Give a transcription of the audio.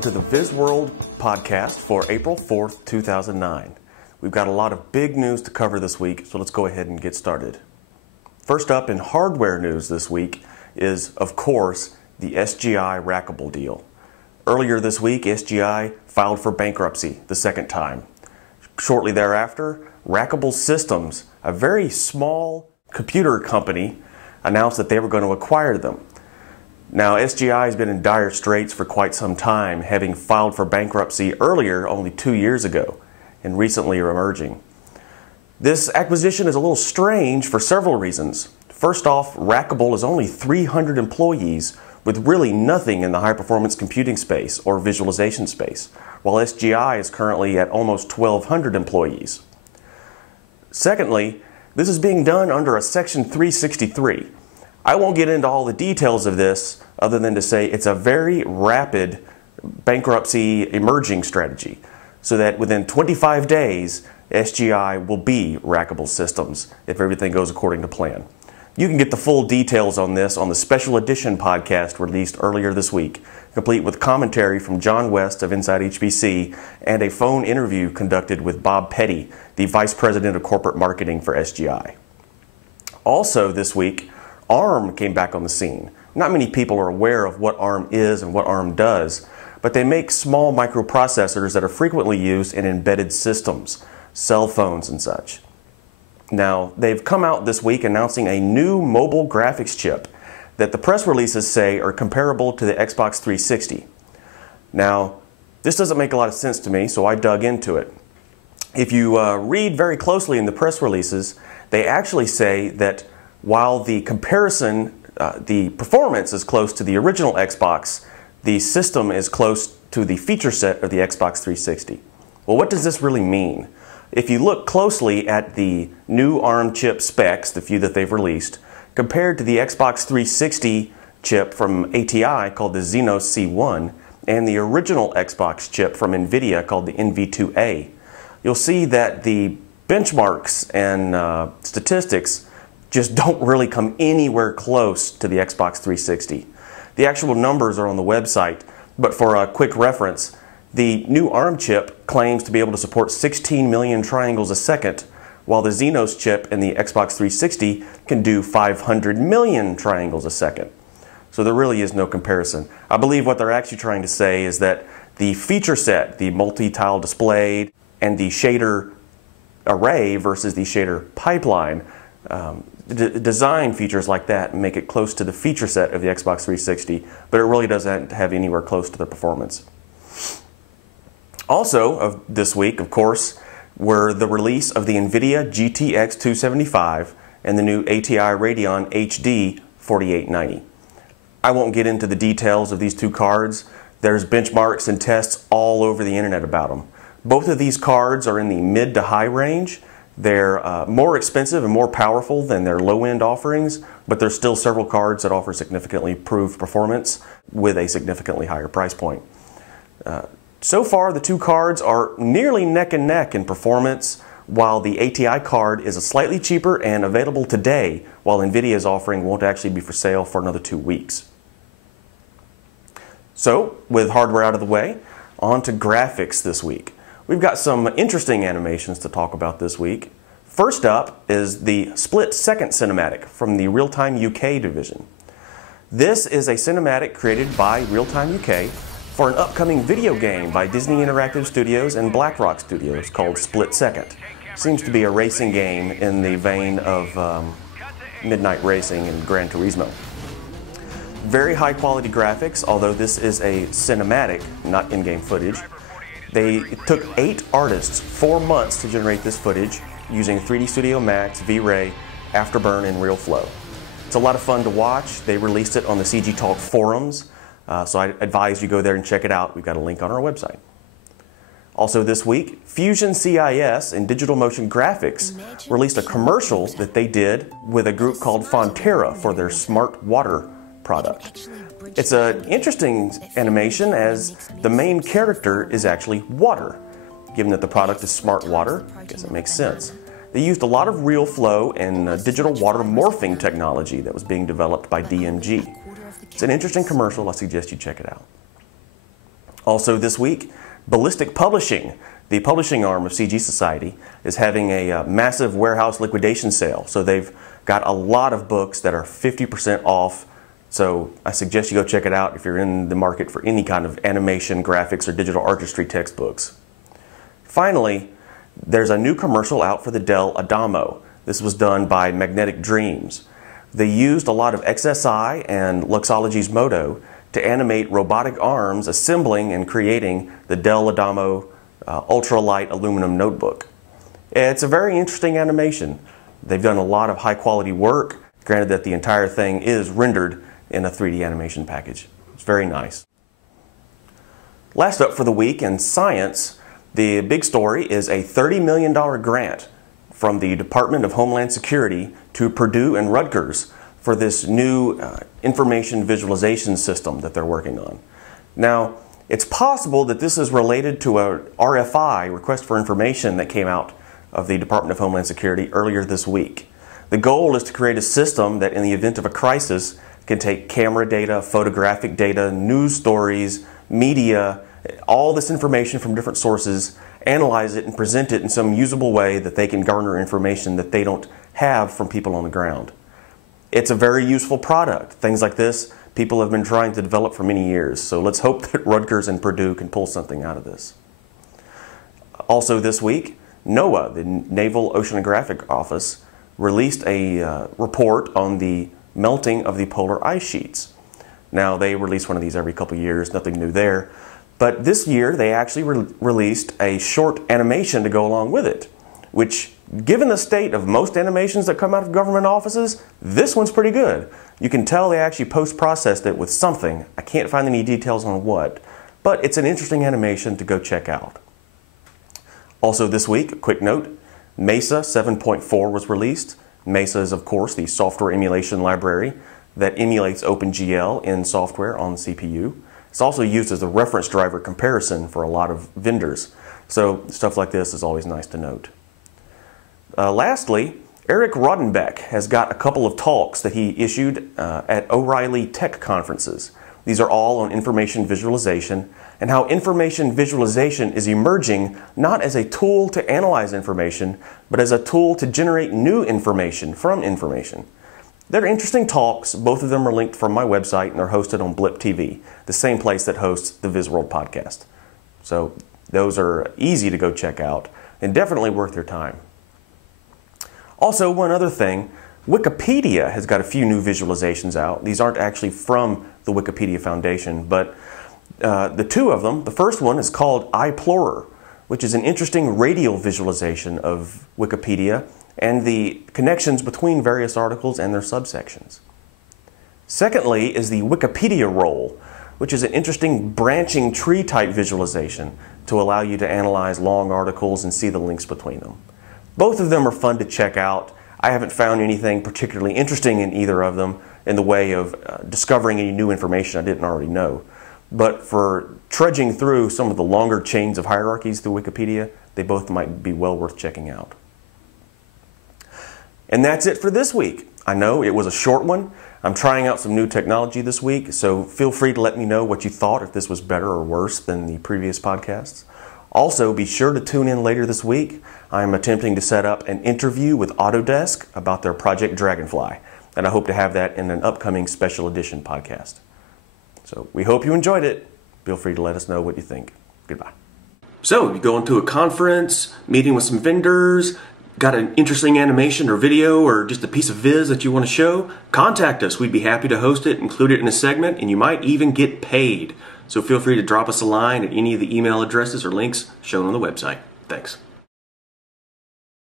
Welcome to the VisWorld podcast for April 4th, 2009. We've got a lot of big news to cover this week, so let's go ahead and get started. First up in hardware news this week is, of course, the SGI Rackable deal. Earlier this week, SGI filed for bankruptcy the second time. Shortly thereafter, Rackable Systems, a very small computer company, announced that they were going to acquire them. Now, SGI has been in dire straits for quite some time, having filed for bankruptcy earlier, only 2 years ago, and recently are emerging. This acquisition is a little strange for several reasons. First off, Rackable is only 300 employees with really nothing in the high-performance computing space or visualization space, while SGI is currently at almost 1,200 employees. Secondly, this is being done under a Section 363. I won't get into all the details of this other than to say it's a very rapid bankruptcy emerging strategy, so that within 25 days, SGI will be Rackable Systems if everything goes according to plan. You can get the full details on this on the special edition podcast released earlier this week, complete with commentary from John West of Inside HPC and a phone interview conducted with Bob Petty, the Vice President of Corporate Marketing for SGI. Also this week, ARM came back on the scene. Not many people are aware of what ARM is and what ARM does, but they make small microprocessors that are frequently used in embedded systems, cell phones and such. Now, they've come out this week announcing a new mobile graphics chip that the press releases say are comparable to the Xbox 360. Now, this doesn't make a lot of sense to me, so I dug into it. If you read very closely in the press releases, they actually say that while the comparison, the performance is close to the original Xbox, the system is close to the feature set of the Xbox 360. Well, what does this really mean? If you look closely at the new ARM chip specs, the few that they've released, compared to the Xbox 360 chip from ATI called the Xenos C1 and the original Xbox chip from NVIDIA called the NV2A, you'll see that the benchmarks and statistics just don't really come anywhere close to the Xbox 360. The actual numbers are on the website, but for a quick reference, the new ARM chip claims to be able to support 16 million triangles a second, while the Xenos chip in the Xbox 360 can do 500 million triangles a second. So there really is no comparison. I believe what they're actually trying to say is that the feature set, the multi-tile display, and the shader array versus the shader pipeline, design features like that make it close to the feature set of the Xbox 360, but it really doesn't have anywhere close to the performance. Also, this week, of course, were the release of the NVIDIA GTX 275 and the new ATI Radeon HD 4890. I won't get into the details of these two cards. There's benchmarks and tests all over the internet about them. Both of these cards are in the mid to high range. They're more expensive and more powerful than their low-end offerings, but there's still several cards that offer significantly improved performance with a significantly higher price point. So far, the two cards are nearly neck and neck in performance, while the ATI card is slightly cheaper and available today, while NVIDIA's offering won't actually be for sale for another 2 weeks. So, with hardware out of the way, on to graphics this week. We've got some interesting animations to talk about this week. First up is the split-second cinematic from the RealtimeUK division. This is a cinematic created by RealtimeUK for an upcoming video game by Disney Interactive Studios and BlackRock Studios called Split Second. Seems to be a racing game in the vein of Midnight Racing and Gran Turismo. Very high quality graphics, although this is a cinematic, not in-game footage. It took 8 artists 4 months to generate this footage using 3D Studio Max, V-Ray, Afterburn, and RealFlow. It's a lot of fun to watch. They released it on the CG Talk forums, so I advise you go there and check it out. We've got a link on our website. Also this week, Fusion CIS and Digital Motion Graphics released a commercial that they did with a group called Fonterra for their smart water product. It's an interesting animation as the main character is actually water. Given that the product is smart water, I guess it makes sense. They used a lot of RealFlow and digital water morphing technology that was being developed by DMG. It's an interesting commercial. I suggest you check it out. Also this week, Ballistic Publishing, the publishing arm of CG Society, is having a massive warehouse liquidation sale. So they've got a lot of books that are 50% off. So I suggest you go check it out if you're in the market for any kind of animation, graphics, or digital artistry textbooks. Finally, there's a new commercial out for the Dell Adamo. This was done by Magnetic Dreams. They used a lot of XSI and Luxology's Modo to animate robotic arms assembling and creating the Dell Adamo ultralight aluminum notebook. It's a very interesting animation. They've done a lot of high quality work, granted that the entire thing is rendered in a 3D animation package. It's very nice. Last up for the week in science, the big story is a $30 million grant from the Department of Homeland Security to Purdue and Rutgers for this new information visualization system that they're working on. Now, it's possible that this is related to a RFI, request for information, that came out of the Department of Homeland Security earlier this week. The goal is to create a system that in the event of a crisis can take camera data, photographic data, news stories, media, all this information from different sources, analyze it and present it in some usable way that they can garner information that they don't have from people on the ground. It's a very useful product. Things like this people have been trying to develop for many years. So let's hope that Rutgers and Purdue can pull something out of this. Also this week, NOAA, the Naval Oceanographic Office, released a report on the melting of the polar ice sheets. Now, they release one of these every couple of years, nothing new there. But this year, they actually released a short animation to go along with it, which, given the state of most animations that come out of government offices, this one's pretty good. You can tell they actually post-processed it with something. I can't find any details on what, but it's an interesting animation to go check out. Also this week, a quick note, Mesa 7.4 was released. Mesa is, of course, the software emulation library that emulates OpenGL in software on the CPU. It's also used as a reference driver comparison for a lot of vendors. So stuff like this is always nice to note. Lastly, Eric Rodenbeck has got a couple of talks that he issued at O'Reilly Tech conferences. These are all on information visualization and how information visualization is emerging not as a tool to analyze information, but as a tool to generate new information from information. They're interesting talks. Both of them are linked from my website and they're hosted on Blip TV, the same place that hosts the VisWorld podcast. So those are easy to go check out and definitely worth your time. Also, one other thing, Wikipedia has got a few new visualizations out. These aren't actually from the Wikipedia Foundation, but the two of them, the first one is called iPlorer, which is an interesting radial visualization of Wikipedia and the connections between various articles and their subsections. Secondly is the Wikipedia roll, which is an interesting branching tree type visualization to allow you to analyze long articles and see the links between them. Both of them are fun to check out. I haven't found anything particularly interesting in either of them in the way of discovering any new information I didn't already know. But for trudging through some of the longer chains of hierarchies through Wikipedia, they both might be well worth checking out. And that's it for this week. I know it was a short one. I'm trying out some new technology this week, so feel free to let me know what you thought, if this was better or worse than the previous podcasts. Also, be sure to tune in later this week. I'm attempting to set up an interview with Autodesk about their Project Dragonfly, and I hope to have that in an upcoming special edition podcast. So we hope you enjoyed it. Feel free to let us know what you think. Goodbye. So, you go into a conference, meeting with some vendors, got an interesting animation or video or just a piece of viz that you want to show, contact us. We'd be happy to host it, include it in a segment, and you might even get paid. So feel free to drop us a line at any of the email addresses or links shown on the website. Thanks.